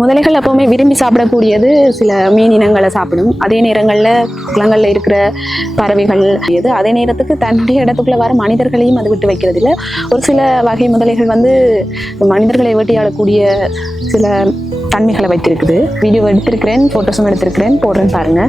முதலைகள் எப்பவுமே விரும்பி சாப்பிடக்கூடியது சில மீன் இனங்களை சாப்பிடும். அதே நேரங்களில் குளங்களில் இருக்கிற பறவைகள் இது அதே நேரத்துக்கு தன்னுடைய இடத்துக்குள்ள வர மனிதர்களையும் அது விட்டு வைக்கிறது இல்லை. ஒரு சில வகை முதலைகள் மனிதர்களை வேட்டையாடக்கூடிய சில தன்மைகளை வைத்திருக்குது. வீடியோ எடுத்திருக்கிறேன், ஃபோட்டோஸும் எடுத்திருக்கிறேன், போடுறேன் பாருங்க.